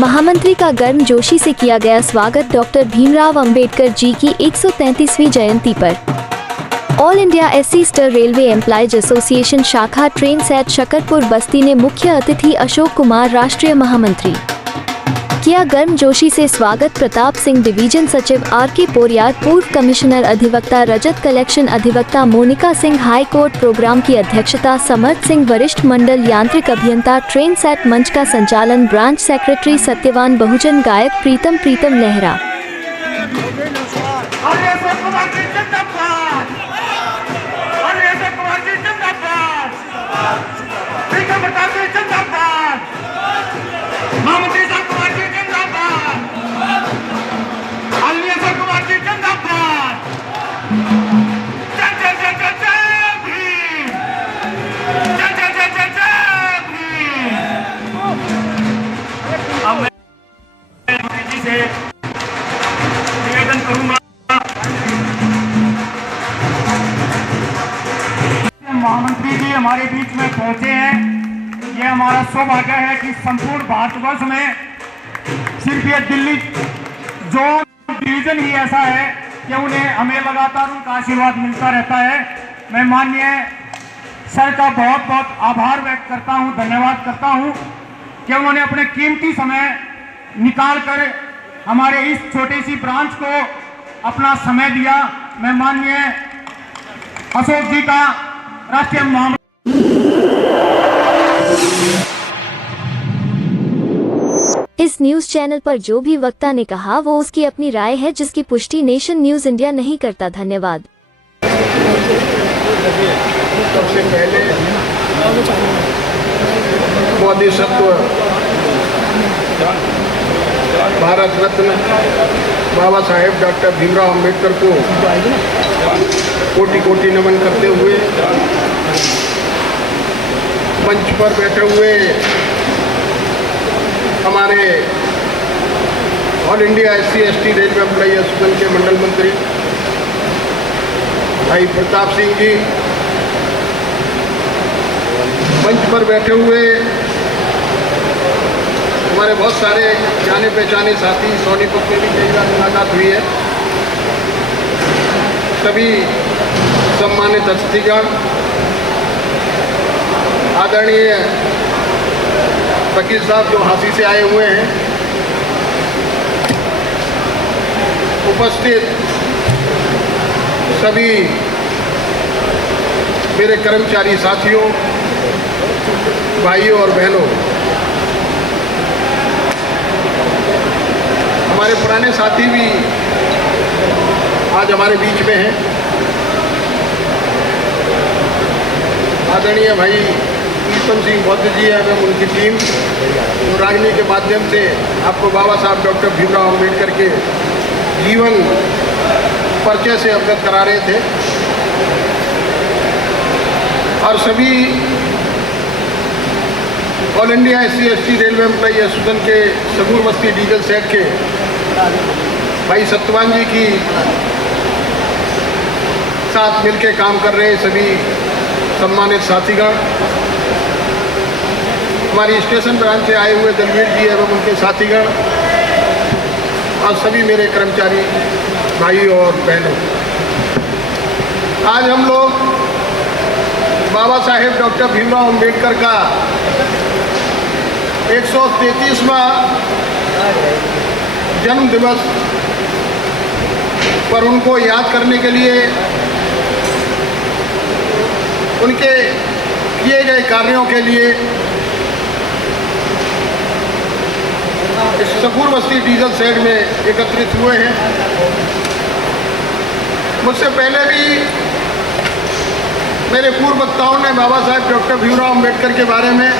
महामंत्री का गर्मजोशी से किया गया स्वागत डॉक्टर भीमराव अंबेडकर जी की 133वीं जयंती पर। All India SC ST railway employees association शाखा ट्रेन सेट शकरपुर बस्ती ने मुख्य अतिथि अशोक कुमार राष्ट्रीय महामंत्री किया गर्मजोशी से स्वागत। प्रताप सिंह डिवीजन सचिव आर.के. पोरियार, पूर्व कमिश्नर अधिवक्ता रजत, कलेक्शन अधिवक्ता Monika Singh, high court program की अध्यक्षता समर्थ सिंह, वरिष्ठ मंडल यांत्रिक अभियंता ट्रेन सेट मंच का संचालन ब्रांच सेक्रेटरी सत्यवान, बहुजन गायक प्रीतम नेहरा। निवेदन करूंगा, महामंत्री जी हमारे बीच में पहुंचे हैं। ये हमारा सौभाग्य है कि संपूर्ण भारतवर्ष में सिर्फ ये दिल्ली जोन डिवीजन ही ऐसा है कि उन्हें हमें लगातार उनका आशीर्वाद मिलता रहता है। मैं माननीय सर का बहुत बहुत आभार व्यक्त करता हूं, धन्यवाद करता हूं कि उन्होंने अपने कीमती समय निकाल कर हमारे इस छोटी सी ब्रांच को अपना समय दिया। मैं माननीय अशोक जी का राष्ट्रीय महामंत्री इस न्यूज चैनल पर जो भी वक्ता ने कहा वो उसकी अपनी राय है, जिसकी पुष्टि नेशन न्यूज इंडिया नहीं करता। धन्यवाद। सबसे पहले बोधिसत्व भारत रत्न बाबा साहेब डॉक्टर भीमराव अंबेडकर को कोटि कोटि नमन करते हुए मंच पर बैठे हुए हमारे all India SC ST railway employee association के मंडल मंत्री भाई प्रताप सिंह जी, मंच पर बैठे हुए हमारे बहुत सारे जाने पहचाने साथी, सोनीपत में भी कई बार मुलाकात हुई है, सभी सम्मानित अतिथिगण, आदरणीय वकील साहब जो हांसी से आए हुए हैं, उपस्थित सभी मेरे कर्मचारी साथियों, भाइयों और बहनों, हमारे पुराने साथी भी आज हमारे बीच में हैं। आदरणीय भाई प्रीतम सिंह बौद्ध जी एवं उनकी टीम रागनी के माध्यम से आपको बाबा साहब डॉक्टर भीमराव अंबेडकर के जीवन परिचय से अवगत करा रहे थे और सभी all India SC ST railway employee association के सकूर बस्ती डीजल सेट के भाई सत्यवान जी की साथ मिलकर काम कर रहे सभी सम्मानित साथीगण, हमारी स्टेशन ब्रांच से आए हुए दलवीर जी एवं उनके साथीगण और सभी मेरे कर्मचारी भाई और बहनों, आज हम लोग बाबा साहेब डॉक्टर भीमराव अंबेडकर का 133वां जन्म दिवस पर उनको याद करने के लिए, उनके किए गए कार्यों के लिए इस सकूर बस्ती डीजल शेड में एकत्रित हुए हैं। मुझसे पहले भी मेरे पूर्व वक्ताओं ने बाबा साहेब डॉक्टर भीमराव अंबेडकर के बारे में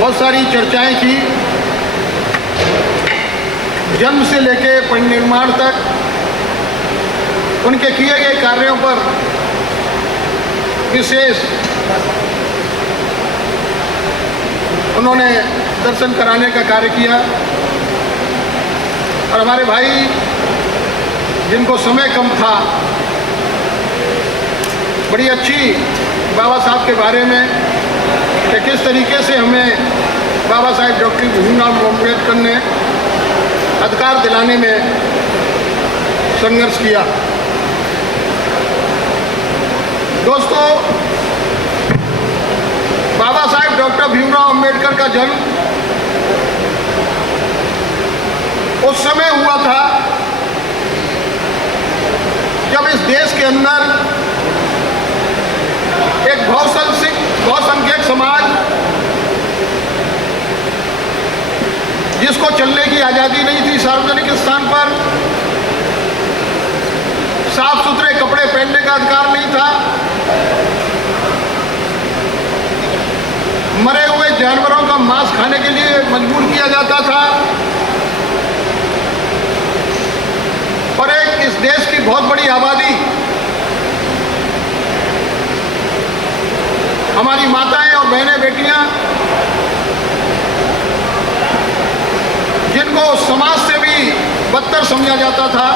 बहुत सारी चर्चाएं की, जन्म से लेकर परिनिर्माण तक उनके किए गए कार्यों पर विशेष उन्होंने दर्शन कराने का कार्य किया और हमारे भाई जिनको समय कम था बड़ी अच्छी बाबा साहब के बारे में कि किस तरीके से हमें बाबा साहेब डॉक्टर भीमराव अम्बेडकर ने अधिकार दिलाने में संघर्ष किया। दोस्तों, बाबा साहेब डॉक्टर भीमराव अम्बेडकर का जन्म उस समय हुआ था जब इस देश के अंदर एक बहुसंख्यक समाज, जिसको चलने की आज़ादी नहीं थी, सार्वजनिक स्थान पर साफ सुथरे कपड़े पहनने का अधिकार नहीं था, मरे हुए जानवरों का मांस खाने के लिए मजबूर किया जाता था, और एक इस देश की बहुत बड़ी आबादी, हमारी माताएं और बहनें बेटियां, जिनको समाज से भी बदतर समझा जाता था,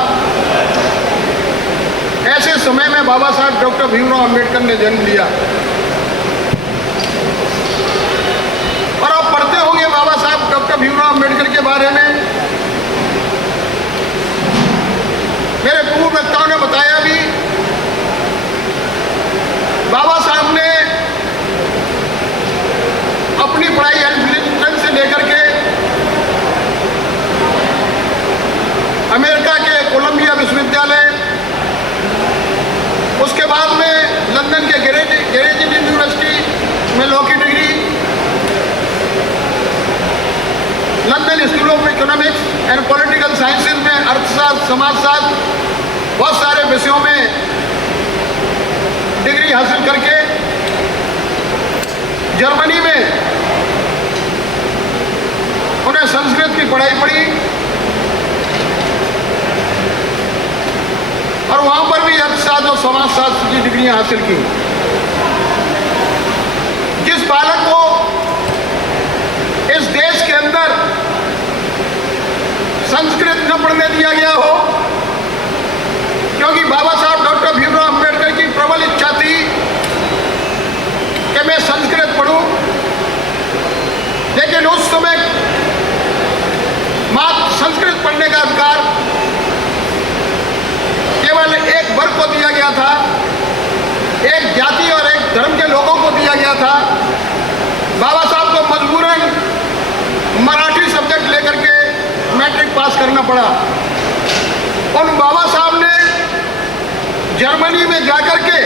ऐसे समय में बाबा साहब डॉक्टर भीमराव अम्बेडकर ने जन्म लिया। और आप पढ़ते होंगे बाबा साहब डॉक्टर भीमराव अम्बेडकर के बारे में। मेरे पूर्व वक्ताओं ने बताया भी, बाबा साहब ने अपनी पढ़ाई एल्फिलिस्टन से लेकर के अमेरिका के कोलंबिया विश्वविद्यालय, उसके बाद में लंदन के ग्रेनिट यूनिवर्सिटी में लॉ की degree, London school of economics and political sciences में अर्थशास्त्र, समाजशास्त्र, बहुत सारे विषयों में डिग्री हासिल करके जर्मनी में उन्हें संस्कृत की पढ़ाई पढ़ी और वहां पर भी अर्थशास्त्र और समाजशास्त्र की डिग्रियां हासिल की। जिस बालक को इस देश के अंदर संस्कृत न पढ़ने दिया गया हो, क्योंकि बाबा साहब डॉक्टर भीमराव अम्बेडकर की प्रबल इच्छा थी कि मैं संस्कृत पढ़ूं, लेकिन उस समय मात्र संस्कृत पढ़ने का अधिकार केवल एक वर्ग को दिया गया था, एक जाति और एक धर्म के लोगों को दिया गया था। बाबा साहब को मजबूरन मराठी सब्जेक्ट लेकर के मैट्रिक पास करना पड़ा। उन बाबा साहब ने जर्मनी में जाकर के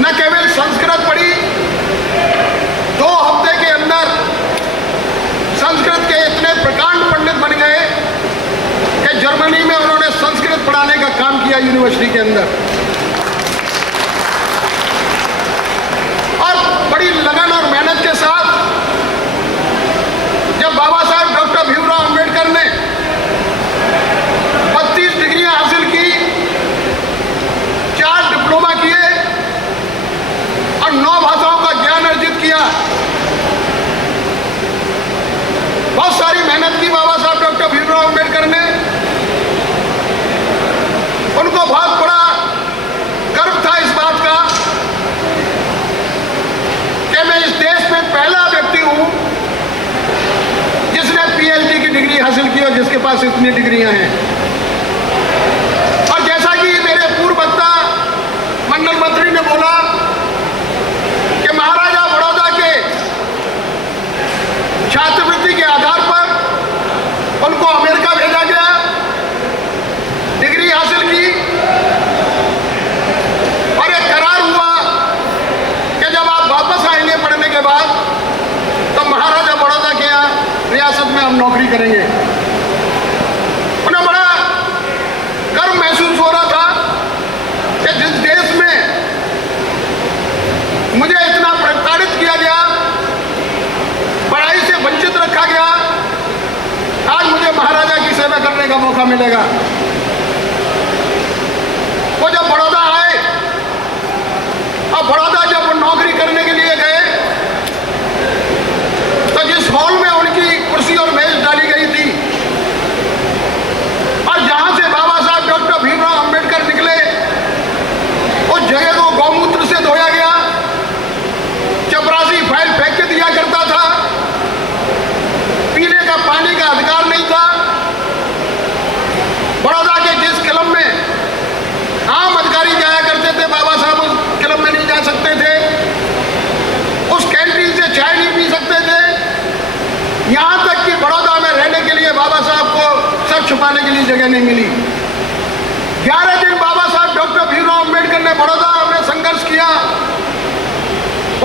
न केवल संस्कृत पढ़ी, 2 हफ्ते के अंदर संस्कृत के इतने प्रकांड पंडित बन गए कि जर्मनी में उन्होंने संस्कृत पढ़ाने का काम किया यूनिवर्सिटी के अंदर। और बड़ी लगन और मेहनत के साथ जब बाबा साहब डॉक्टर भीमराव अम्बेडकर ने 32 डिग्रियां हासिल की, 4 डिप्लोमा किए और 9 भाषाओं का ज्ञान अर्जित किया, बहुत सारी मेहनत की बाबा साहब डॉक्टर भीमराव अम्बेडकर ने। उनको बहुत बड़ा गर्व था इस बात का कि मैं इस देश में पहला व्यक्ति हूं जिसने पीएचडी की डिग्री हासिल की और जिसके पास इतनी डिग्रियां हैं। और जैसा कि मेरे पूर्व वक्ता मंडल मंत्री ने बोला कि महाराजा बड़ौदा के छात्रवृत्ति के आधार पर उनको अमेरिका भेजा गया, डिग्री हासिल की और एक करार हुआ कि जब आप वापस आएंगे पढ़ने के बाद तो महाराजा बड़ौदा के यहाँ रियासत में हम नौकरी करेंगे। उन्हें बड़ा गर्व महसूस हो रहा था कि जिस देश में मुझे इतना प्रताड़ित किया गया, पढ़ाई से वंचित रखा गया, आज मुझे महाराजा की सेवा करने का मौका मिलेगा। वो जब बड़ौदा आए और बड़ौदा जब नौकरी करने के लिए गए तो जिस हॉल में उनकी कुर्सी और मेज डाली गई थी और जहां से बाबा साहब डॉक्टर भीमराव अम्बेडकर निकले, उस जगह को गौमूत्र से धोया गया, चपरासी फाइल फेंक के दिया करता था। छुपाने के लिए जगह नहीं मिली। 11 दिन बाबा साहब डॉक्टर भीमराव अम्बेडकर ने बड़ौदा में संघर्ष किया।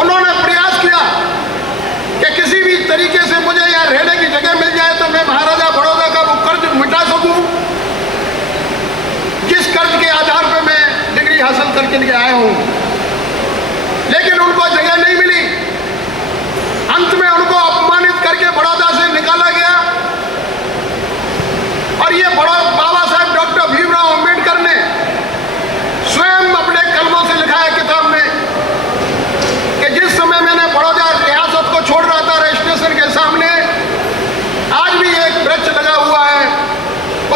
उन्होंने प्रयास किया कि किसी भी तरीके से मुझे यहाँ रहने की जगह मिल जाए तो मैं महाराजा बड़ौदा का वो कर्ज मिटा सकूं, जिस कर्ज के आधार पर मैं डिग्री हासिल करके लिए आया हूं। लेकिन उनको जगह नहीं मिली। अंत में उनको अपमानित करके बड़ौदा से निकाला गया। और ये बाबा साहब डॉक्टर भीमराव अम्बेडकर ने स्वयं अपने कलमों से लिखा है किताब में कि जिस समय मैंने बड़ौदा रियासत को छोड़ रहा था स्टेशन के सामने, आज भी एक वृक्ष लगा हुआ है,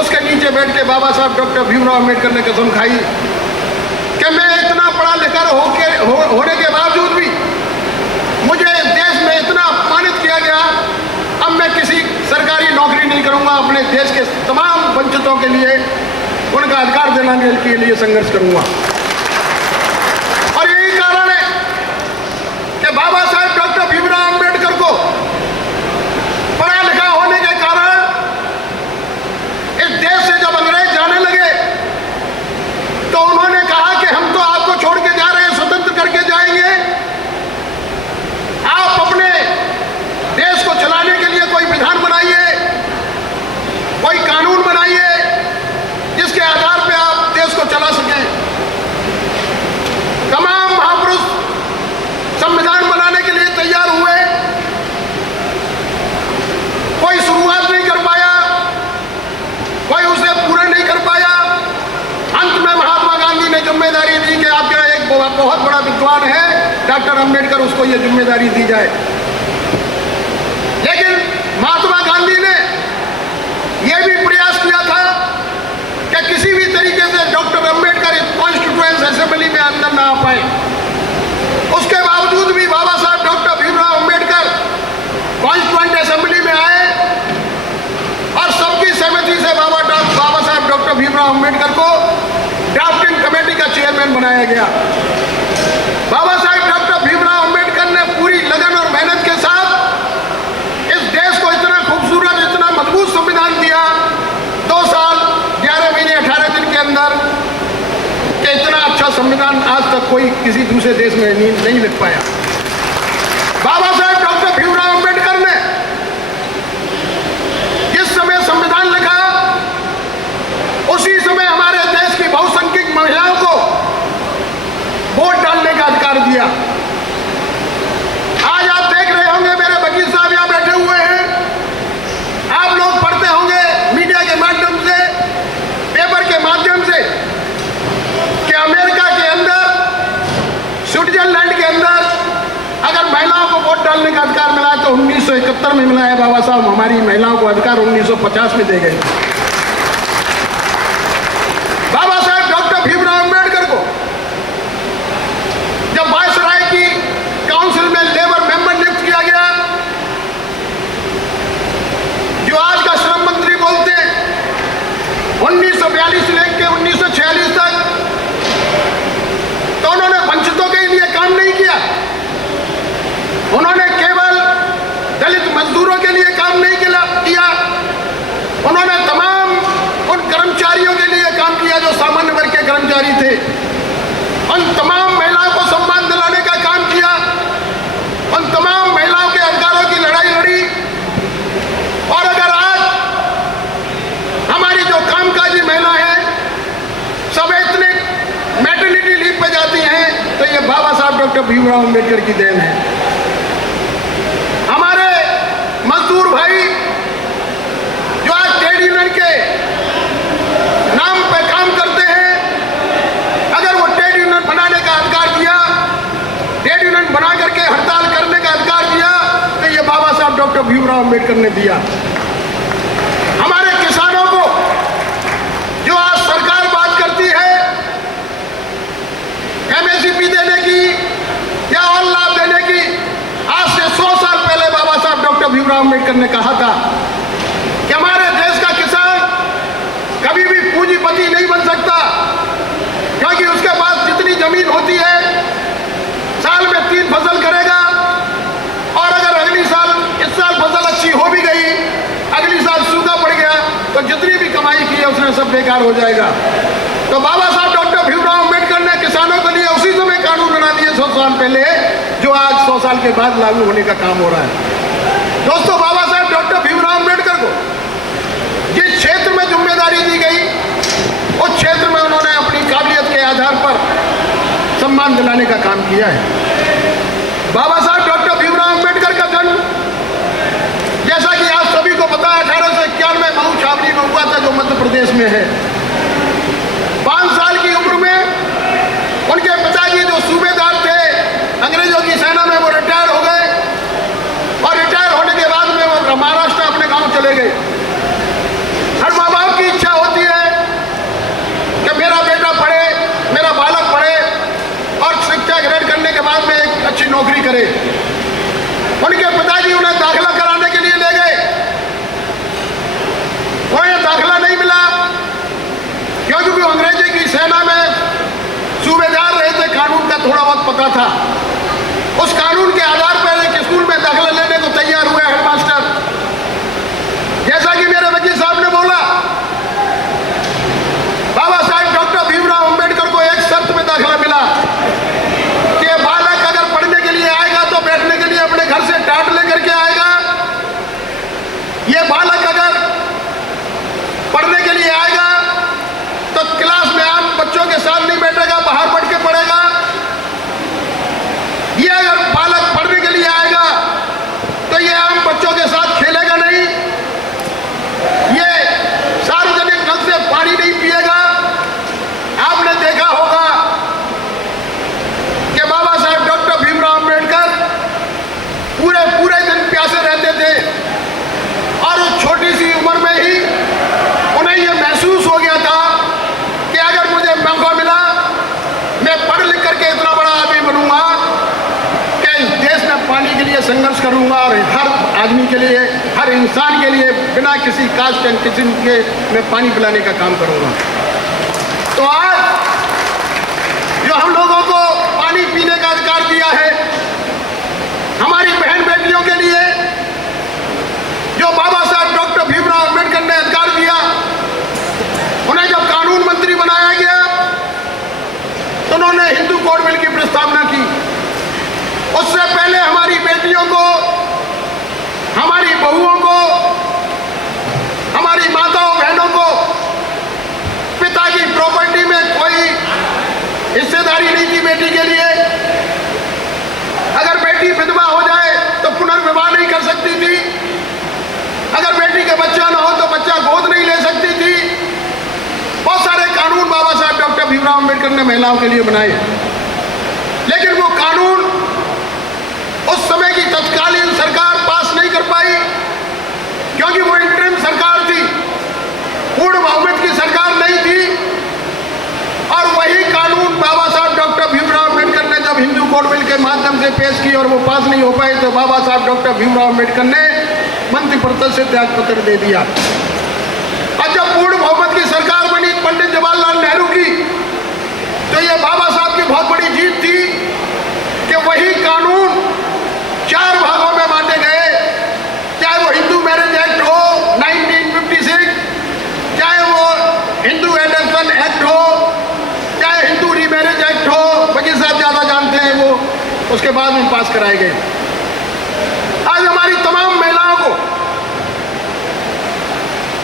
उसके नीचे बैठ के बाबा साहब डॉक्टर भीमराव अम्बेडकर ने कसम खाई कि मैं इतना पढ़ा लिखा होने के बावजूद भी मुझे देश में इतना अपमानित किया गया, अब मैं किसी सरकारी नौकरी नहीं करूंगा, अपने देश के तमाम वंचितों के लिए उनका अधिकार दिलाने के लिए संघर्ष करूंगा। और यही कारण है कि बाबा साहब डॉक्टर भीमराव अम्बेडकर को पढ़ा लिखा होने के कारण इस देश से जब अंग्रेज जाने लगे तो उन्होंने कहा कि हम तो आपको छोड़ के जा रहे हैं, स्वतंत्र करके जाएंगे, आप अपने देश को चलाने के लिए कोई विधान बनाइए, कोई कानून बनाइए जिसके आधार पर आप देश को चला सकें। तमाम महापुरुष संविधान बनाने के लिए तैयार हुए, कोई शुरुआत नहीं कर पाया, कोई उसे पूरा नहीं कर पाया। अंत में महात्मा गांधी ने जिम्मेदारी दी कि आपका एक बहुत बड़ा विद्वान है डॉक्टर अम्बेडकर, उसको ये जिम्मेदारी दी जाए। लेकिन महात्मा गांधी ने यह भी प्रयास किया था कि किसी भी तरीके से डॉक्टर अम्बेडकर इस कॉन्स्टिट्यूएंट असेंबली में अंदर ना आ पाए। उसके बावजूद भी बाबा Saheb doctor Bhimrao Ambedkar constituent assembly में आए और सबकी सहमति से बाबा साहब डॉक्टर भीमराव अम्बेडकर को ड्राफ्टिंग कमेटी का चेयरमैन बनाया गया। बाबा साहब डॉक्टर भीमराव अम्बेडकर ने पूरी लगन और मेहनत के साथ इस देश को इतना खूबसूरत, इतना मजबूत संविधान दिया 2 साल 11 महीने 18 दिन के अंदर, कि इतना अच्छा संविधान आज तक कोई किसी दूसरे देश में नहीं लिख पाया। बाबा साहब डॉक्टर भीमराव अम्बेडकर ने जिस समय संविधान लिखा उसी समय हमारे देश की बहुसंख्यक महिलाओं को वोट डालने का अधिकार दिया। आज आप देख रहे होंगे, मेरे वकील साहब यहां बैठे हुए हैं, आप लोग पढ़ते होंगे मीडिया के माध्यम से, पेपर के माध्यम से कि अमेरिका के अंदर, स्विट्जरलैंड के अंदर अगर महिलाओं को वोट डालने का अधिकार मिला है तो 1971 में मिला है। बाबा साहब हमारी महिलाओं को अधिकार 1950 में दे गए। बाबा साहब डॉक्टर भीमराव अम्बेडकर को जब वायसराय की काउंसिल में लेबर मेंबर नियुक्त किया गया, जो आज का श्रम मंत्री बोलते हैं, 1942 से लेकर 1946 तक, तो उन्होंने वंचितों के लिए काम नहीं किया। उन्होंने केवल दलित मजदूरों के लिए काम नहीं किया, उन्होंने तमाम उन कर्मचारियों के लिए काम किया जो सामान्य वर्ग के कर्मचारी थे। उन तमाम महिलाओं को सम्मान दिलाने का काम किया, उन तमाम महिलाओं के अधिकारों की लड़ाई लड़ी। और अगर आज हमारी जो कामकाजी महिला हैं सब इतने मैटरनिटी लीव पे जाती हैं तो ये बाबा साहब डॉक्टर भीमराव अम्बेडकर की देन है। हमारे मजदूर भाई जो आज ट्रेड यूनियन के नाम पे काम करते हैं, अगर वो ट्रेड यूनियन बनाने का अधिकार दिया, ट्रेड यूनियन बना करके हड़ताल करने का अधिकार दिया, तो ये बाबा साहब डॉक्टर भीमराव अम्बेडकर ने दिया। हमारे किसानों को जो आज सरकार बात करती है एमएसपी देने की या और लाभ देने की, आज से 100 साल पहले बाबा साहब डॉक्टर भीमराव अम्बेडकर ने कहा था कि हमारे देश का किसान कभी भी पूंजीपति नहीं बन सकता, क्योंकि उसके पास जितनी जमीन होती है साल में 3 फसल करेगा, और अगर अगली साल, इस साल फसल अच्छी हो भी गई, अगली साल सूखा पड़ गया, तो जितनी भी कमाई सब बेकार हो जाएगा। तो बाबा साहब डॉक्टर भीमराव अम्बेडकर ने किसानों के लिए उसी समय कानून बना दिए 100 साल पहले, जो आज 100 साल के बाद लागू होने का काम हो रहा है। दोस्तों, बाबा साहब डॉक्टर भीमराव अम्बेडकर को जिस क्षेत्र में जिम्मेदारी दी गई, उस क्षेत्र में उन्होंने अपनी काबिलियत के आधार पर सम्मान दिलाने का काम किया है। बाबा साहब डॉक्टर भीमराव अम्बेडकर का जन्म, जैसा कि आप सभी को पता है, 1891 मऊ छावनी में हुआ था, जो मध्य प्रदेश में है। 5 साल की उम्र में उनके पिताजी जो सूबेदार थे अंग्रेजों की सेना में, वो रिटायर हो गए और रिटायर होने के बाद में वो महाराष्ट्र अपने गांव चले गए। हर माँ बाप की इच्छा होती है कि मेरा बेटा पढ़े, मेरा बालक पढ़े और शिक्षा ग्रहण करने के बाद में एक अच्छी नौकरी करे। उनके पिताजी उन्हें दाखिला कराने के लिए ले गए, उन्हें दाखिला नहीं मिला क्योंकि वो अंग्रेजी की सेना में सूबेदार रहे थे, कानून का थोड़ा बहुत पता था। उस कानून के आधार पर एक स्कूल में दाखिला लेने को तैयार हुए हेडमास्टर। जैसा कि मेरे वकील साहब ने बोला, बाबा साहब डॉक्टर भीमराव अम्बेडकर को एक शर्त में दाखिला मिला कि बालक अगर पढ़ने के लिए आएगा तो बैठने के लिए अपने घर से टाट लेकर के आएगा। ये बालक अगर पढ़ने के लिए आएगा तो क्लास में आम बच्चों के साथ नहीं बैठेगा, बाहर बैठ के पढ़ेगा। ये अगर बालक पढ़ने के लिए आएगा तो ये आम बच्चों के साथ खेलेगा नहीं, ये सार्वजनिक नल से पानी नहीं पिएगा। आपने देखा होगा कि बाबा साहब डॉक्टर भीमराव अम्बेडकर पूरे दिन प्यासे रहते थे और उस छोटी सी उम्र में ही उन्हें यह महसूस हो गया था कि अगर मुझे मौका मिला, मैं पढ़ लिख करके इतना बड़ा आदमी बनूंगा कि इस देश में पानी के लिए संघर्ष करूंगा और हर आदमी के लिए, हर इंसान के लिए बिना किसी कास्ट एंड किस्म के मैं पानी पिलाने का काम करूंगा। तो आज जो हम लोगों को पानी पीने का अधिकार दिया है, हमारी बहन बेटियों के लिए जो बाबा साहब डॉक्टर भीमराव अम्बेडकर ने अधिकार दिया, उन्हें जब कानून मंत्री बनाया गया तो उन्होंने हिंदू कोड बिल की प्रस्तावना की। उससे पहले हमारी बेटियों को, हमारी बहुओं को, हमारी माताओं बहनों को पिता की प्रॉपर्टी में कोई हिस्सेदारी नहीं थी बेटी के लिए। अगर बेटी विधवा हो जाए तो पुनर्विवाह नहीं कर सकती थी। अगर बेटी का बच्चा ना हो तो बच्चा गोद नहीं ले सकती थी। बहुत सारे कानून बाबा साहब डॉक्टर भीमराव अम्बेडकर ने महिलाओं के लिए बनाए, लेकिन वो कानून उस समय की तत्कालीन सरकार पास नहीं कर पाई क्योंकि वो इंटरिम सरकार थी, पूर्ण बहुमत की सरकार नहीं थी। और वही कानून बाबा साहब डॉक्टर भीमराव अम्बेडकर ने जब हिंदू कोड बिल के माध्यम से पेश की और वो पास नहीं हो पाए तो बाबा साहब डॉक्टर भीमराव अम्बेडकर ने मंत्रिपरिषद से त्याग पत्र दे दिया। और जब पूर्ण बहुमत की सरकार बनी पंडित जवाहरलाल नेहरू की, तो ये बाबा साहब की बहुत बड़ी जीत थी कि वही कानून 4 भागों में बांटे गए। चाहे वो हिंदू मैरिज एक्ट हो 1956, चाहे वो हिंदू एडॉप्शन एक्ट हो, चाहे हिंदू रीमैरिज एक्ट हो, वकील साहब ज्यादा जानते हैं, वो उसके बाद में पास कराए गए। आज हमारी तमाम महिलाओं को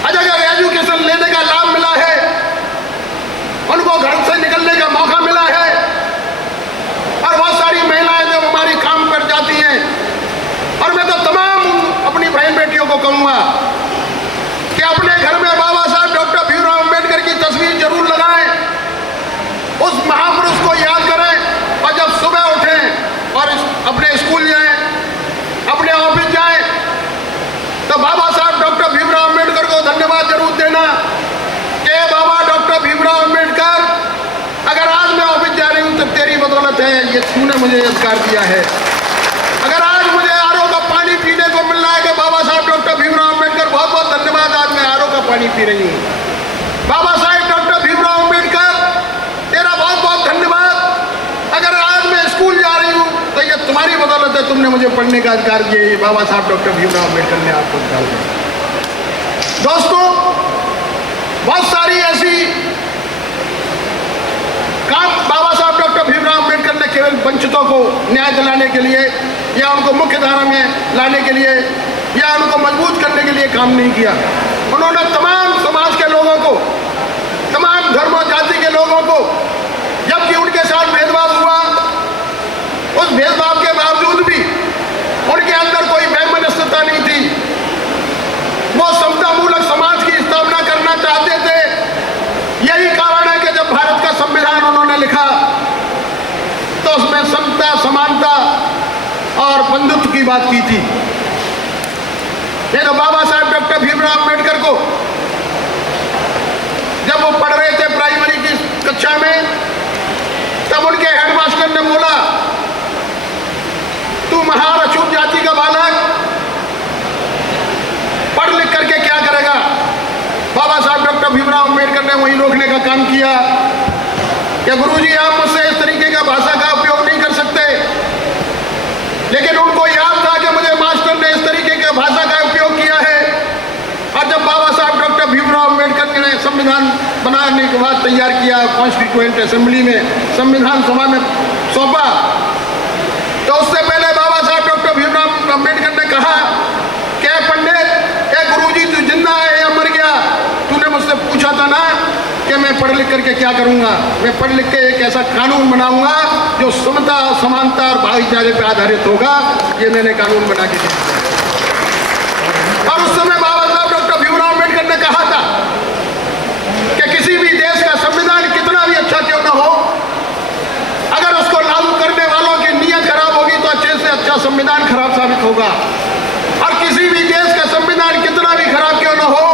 अगर एजुकेशन लेने का लाभ मिला है, उनको घर से निकलने का मौका मिला है। और बहुत सारी महिलाएं जब हमारी काम पर जाती हैं, और मैं तो तमाम अपनी बहन बेटियों को कहूंगा कि अपने घर में बाबा साहब डॉक्टर भीमराव अम्बेडकर की तस्वीर जरूर लगाएं, उस महापुरुष को याद करें और जब सुबह उठें और अपने स्कूल जाएं, अपने ऑफिस जाएं, तो बाबा साहब डॉक्टर भीमराव अम्बेडकर को धन्यवाद जरूर देना कि बाबा डॉक्टर भीमराव अम्बेडकर, अगर आज मैं ऑफिस जा रही हूं तो तेरी बदौलत है, ये तूने मुझे अधिकार दिया है। अगर आज मुझे आरओ का पानी पीने को मिल रहा है कि बाबा साहब डॉक्टर भीमराव अम्बेडकर, बहुत बहुत धन्यवाद, आज मैं आरओ का पानी पी रही हूँ। बाबा साहब डॉक्टर भीमराव अम्बेडकर, तेरा बहुत बहुत धन्यवाद। अगर आज मैं स्कूल जा रही हूँ तो ये तुम्हारी बदौलत है, तुमने मुझे पढ़ने का अधिकार दिया। ये बाबा साहब डॉक्टर भीमराव अम्बेडकर ने आपको अधिकार दिया। दोस्तों, बहुत सारी ऐसी काम बाबा साहब डॉक्टर भीमराव अम्बेडकर ने केवल वंचितों को न्याय दिलाने के लिए या उनको मुख्य धारा में लाने के लिए या उनको मजबूत करने के लिए काम नहीं किया। उन्होंने तमाम समाज के लोगों को, तमाम धर्म और जाति के लोगों को, जबकि उनके साथ भेदभाव हुआ, उस भेदभाव के बावजूद भी उनके अंदर कोई वैमनस्यता नहीं थी। वो समतामूलक समाज की स्थापना करना चाहते थे। यही कारण है कि जब भारत का संविधान उन्होंने लिखा तो उसमें समता, समानता और बंधुत्व की बात की थी। ये तो बाबा साहब डॉक्टर भीमराव अम्बेडकर को जब वो पढ़ रहे थे प्राइमरी की कक्षा में, तब उनके हेडमास्टर ने बोला, तू महान अछूत जाति का बालक पढ़ लिख करके क्या करेगा। बाबा साहब डॉक्टर भीमराव अम्बेडकर ने वही रोकने का काम किया कि गुरुजी आप मुझसे इस तरीके का भाषा का उपयोग नहीं कर सकते। लेकिन उनको याद था कि मुझे मास्टर ने इस तरीके के भाषा का उपयोग किया है। और जब बाबा साहब डॉक्टर भीमराव अम्बेडकर ने संविधान बनाने के बाद तैयार किया, कॉन्स्टिट्यूएंट असेंबली में, संविधान सभा में सौंपा, तो उससे पहले बाबा साहब डॉक्टर भीमराव अम्बेडकर ने कहा कि पंडित, गुरुजी तू जिंदा है या मर गया? तूने मुझसे पूछा था ना कि मैं पढ़ लिख करके क्या करूंगा। मैं पढ़ लिख के एक ऐसा कानून बनाऊंगा जो समता, समानता और भाईचारे पर आधारित होगा। ये मैंने कानून बना के दिया। और उस समय बाबा साहब डॉक्टर भीमराव अम्बेडकर ने कहा था कि किसी भी देश का संविधान कितना भी अच्छा क्यों ना हो, अगर उसको लागू करने वालों की नीयत खराब होगी तो अच्छे से अच्छा संविधान खराब साबित होगा। और किसी भी देश का संविधान कितना भी खराब क्यों ना हो,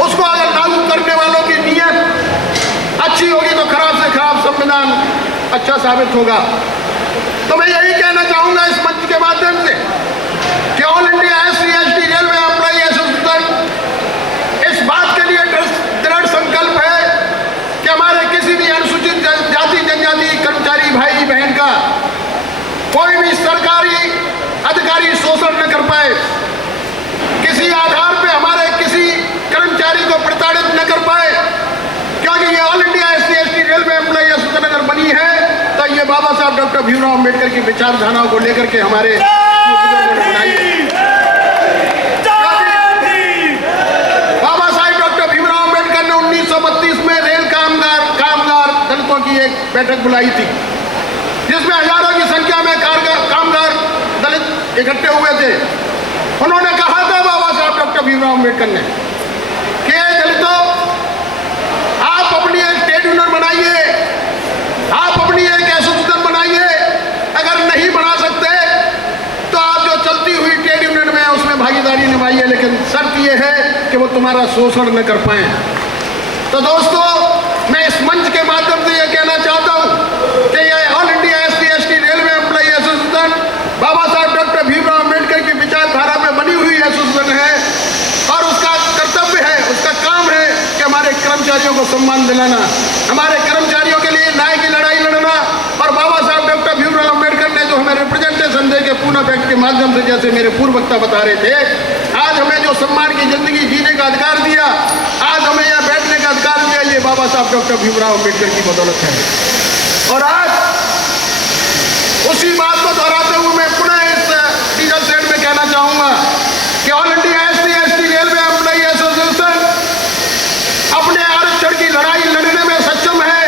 उसको अगर लागू करने वालों की नीयत अच्छी होगी तो खराब से खराब संविधान अच्छा साबित होगा। तो मैं यही कहना चाहूंगा इस मंच के माध्यम से कि all India SC/ST railway employee association इस बात के लिए दृढ़ संकल्प है कि हमारे किसी भी अनुसूचित जाति जनजाति कर्मचारी भाई बहन का कोई भी सरकारी अधिकारी शोषण न कर पाए, किसी आधार पे हमारे किसी कर्मचारी को प्रताड़ित न कर पाए। क्योंकि ये all India SC/ST railway employee association अगर बनी है तो ये बाबा साहब डॉक्टर भीमराव अम्बेडकर की विचारधाराओं को लेकर के हमारे बनाई है। बाबा साहब डॉक्टर भीमराव अम्बेडकर ने 1932 में रेल कामगार दलितों की एक बैठक बुलाई थी, जिसमें हजारों की संख्या में कामगार दलित इकट्ठे हुए थे। उन्होंने कहा था बाबा साहब डॉक्टर भीमराव अम्बेडकर ने कि दलितों, आप अपनी एक ट्रेड यूनियन बनाइए, आप अपनी एक एसोसिएशन बनाइए। अगर नहीं बना सकते तो आप जो चलती हुई ट्रेड यूनियन में उसमें भागीदारी निभाइए, लेकिन शर्त यह है कि वो तुम्हारा शोषण न कर पाए। तो दोस्तों, मैं इस मंच के माध्यम से यह कहना चाहता हूं कि यह all India SC/ST railway employee association Baba Saheb doctor Bhimrao Ambedkar की विचारधारा में बनी हुई एसोसिएशन है और उसका कर्तव्य है, उसका काम है कि हमारे कर्मचारियों को सम्मान दिलाना, हमारे कर्मचारियों के लिए न्याय की लड़ाई लड़ना। और बाबा साहब डॉक्टर भीमराव अम्बेडकर ने जो हमें रिप्रेजेंटेशन दे के पूना पैक्ट के माध्यम से, जैसे मेरे पूर्व वक्ता बता रहे थे, आज हमें जो सम्मान की जिंदगी जीने का अधिकार दिया, आज हमें यहाँ बैठने का अधिकार दिया, ये बाबा साहब डॉक्टर भीमराव अम्बेडकर की बदौलत है। और आज उसी बात को दोहराते हुए मैं पुनः इस डीजल सेट में कहना चाहूंगा कि all India SC/ST railway employee association अपने आरक्षण की लड़ाई लड़ने में सक्षम है,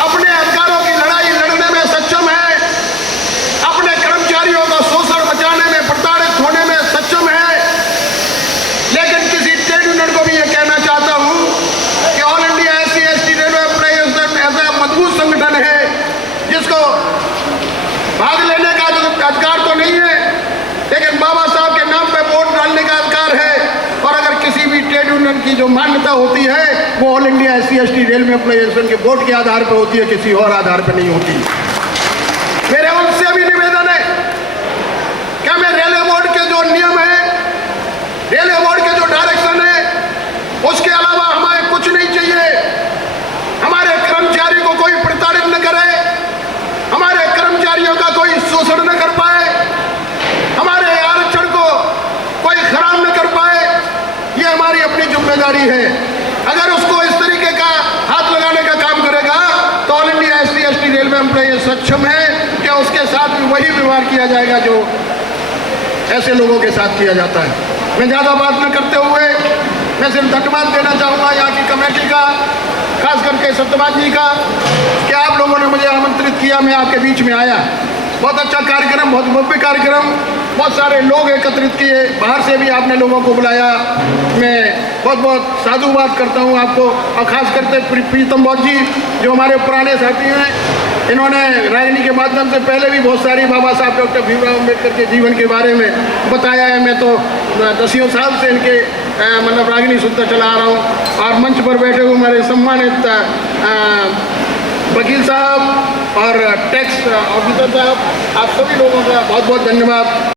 अपने अधिकारों की लड़ाई लड़ने में सक्षम है, अपने कर्मचारियों का शोषण बचाने में, प्रताड़ित होने में सक्षम है। लेकिन किसी ट्रेड यूनियन को भी यह कहना चाहता हूं कि all India SC/ST railway employee association ऐसा मजबूत संगठन है जिसको भाग लेने का अधिकार तो नहीं है, लेकिन बाबा साहब के नाम पे वोट डालने का अधिकार है। और अगर किसी भी ट्रेड यूनियन की जो मान्यता होती है वो all India SC/ST railway employee association के वोट के आधार पर होती है, किसी और आधार पर नहीं होती। मेरे उनसे भी निवेदन है कि हमें रेलवे बोर्ड के जो नियम है, रेलवे बोर्ड के जो डायरेक्शन है, उसके अलावा हमें कुछ नहीं चाहिए। हमारे कर्मचारी को कोई प्रताड़ित न करे, हमारे कर्मचारियों का कोई शोषण न कर पाए, हमारे आरक्षण को कोई खराब न कर पाए, ये हमारी अपनी जिम्मेदारी है। एम्प्लॉय सक्षम है, क्या उसके साथ भी वही व्यवहार किया जाएगा जो ऐसे लोगों के साथ किया जाता है। मैं ज़्यादा बात न करते हुए मैं सिर्फ धन्यवाद देना चाहूँगा यहाँ की कमेटी का, खास करके सत्यवान जी का, कि आप लोगों ने मुझे आमंत्रित किया, मैं आपके बीच में आया। बहुत अच्छा कार्यक्रम, बहुत भव्य कार्यक्रम, बहुत सारे लोग एकत्रित किए, बाहर से भी आपने लोगों को बुलाया। मैं बहुत बहुत साधुवाद करता हूँ आपको, और ख़ास करके प्रीतम बौद्ध जी जो हमारे पुराने साथी हैं, इन्होंने राजनीति के माध्यम से पहले भी बहुत सारी बाबा साहब डॉक्टर भीमराव अम्बेडकर के जीवन के बारे में बताया है। मैं तो 10 साल से इनके मतलब राजनीति सुनता चला आ रहा हूँ। और मंच पर बैठे हुए हमारे सम्मानित वकील साहब और टैक्स ऑफिसर साहब, आप सभी लोगों का बहुत बहुत धन्यवाद।